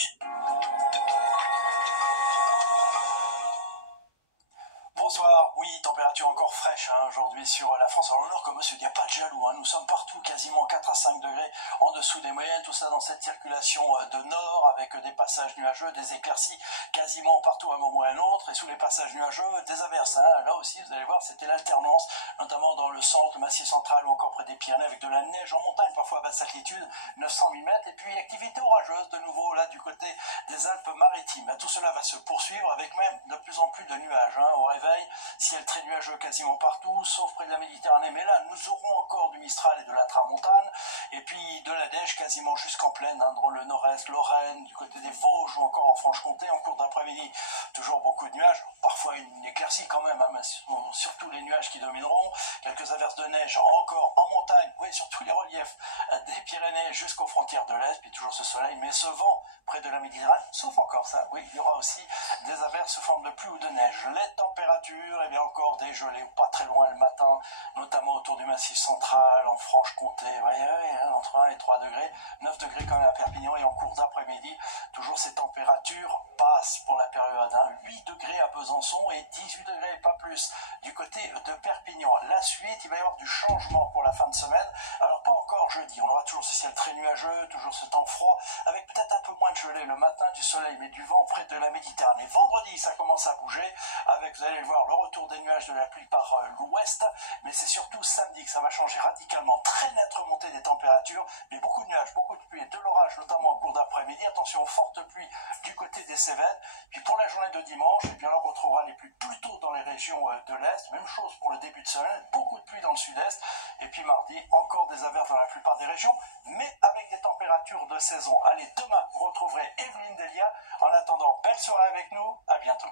dimanche. Bonsoir, oui, température encore fraîche aujourd'hui sur la France. Alors le nord, comme monsieur, il n'y a pas de jaloux, nous sommes partout quasiment 4 à 5 degrés en dessous des moyennes, tout ça dans cette circulation de nord avec des passages nuageux, des éclaircies quasiment partout à un moment et à un autre, et sous les passages nuageux, des averses. Là aussi, vous allez voir, c'était l'alternance, notamment dans le centre, le massif central ou encore près des Pyrénées avec de la neige en montagne, parfois à basse altitude, 900 mm, et puis activité orageuse de nouveau là du côté des Alpes-Maritimes. Tout cela va se poursuivre avec même de plus en plus de nuages au réveil. Ciel très nuageux quasiment partout, sauf près de la Méditerranée, mais là nous aurons encore du Mistral et de la Tramontane, et puis de la neige quasiment jusqu'en plaine, dans le nord-est, Lorraine, du côté des Vosges ou encore en Franche-Comté, en cours d'après-midi. Toujours beaucoup de nuages, parfois une éclaircie quand même, mais surtout les nuages qui domineront, quelques averses de neige encore en montagne, oui, sur tous les reliefs des Pyrénées jusqu'aux frontières de l'Est, puis toujours ce soleil, mais ce vent près de la Méditerranée, sauf encore ça, oui, il y aura aussi des averses sous forme de pluie ou de neige. Les températures, et bien encore des gelées, pas très loin le matin, notamment autour du Massif central, en Franche-Comté, entre 1 et 3 degrés, 9 degrés quand même à Perpignan, et en cours d'après-midi, toujours ces températures basses pour la période, 8 degrés à Besançon et 18 degrés, pas plus, du côté de Perpignan. La suite, il va y avoir du changement pour la fin de semaine, alors pas encore jeudi, on aura toujours ce ciel très nuageux, toujours ce temps froid, avec peut-être un peu moins de gelée le matin, du soleil mais du vent près de la Méditerranée. Vendredi, ça commence à bouger, avec, vous allez le voir, le retour des nuages, de la pluie par l'ouest, mais c'est surtout samedi que ça va changer radicalement. Très nette remontée des températures, mais beaucoup de nuages, beaucoup de pluie et de l'orage, notamment au cours d'après-midi. Attention aux fortes pluies du côté des Cévennes. Puis pour la journée de dimanche, eh bien, on retrouvera les pluies plutôt dans les régions de l'Est. Même chose pour le début de semaine, beaucoup de pluie dans le sud-est. Et puis mardi, encore des averses dans la plupart des régions, mais avec des températures de saison. Allez, demain, vous retrouverez Evelyne Delia. En attendant, belle soirée avec nous. À bientôt.